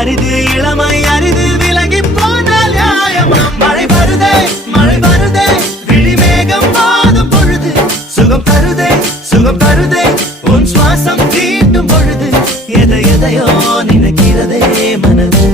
அரிது இளமை அரிது விலகி போனால் நியாயமா மழை வருதே விழிமேகம் வாதும் பொழுது சுகம் தருதே உன் சுவாசம் தீட்டும் பொழுது எதையோ நினைக்கிறதே மனது